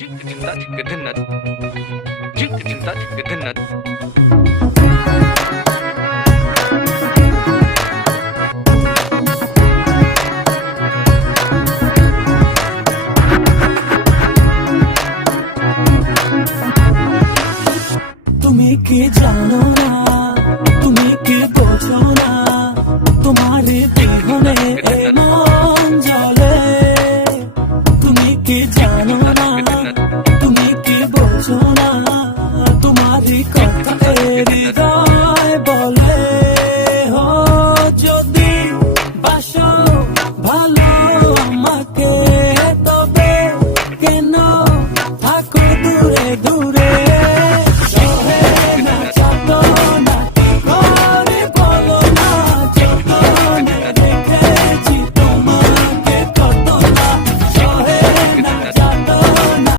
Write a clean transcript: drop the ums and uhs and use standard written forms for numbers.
তুমি কি জানো না, তুমি কি বোঝো না, তোমার বিহনে মন জ্বলে। তুমি কি জানো না, তুমি কি বোঝো না, তোমার কথা হৃদয় বলে। হো যদি বাসো ভালো আমাকে, তবে কেন থাকো দূরে দূরে।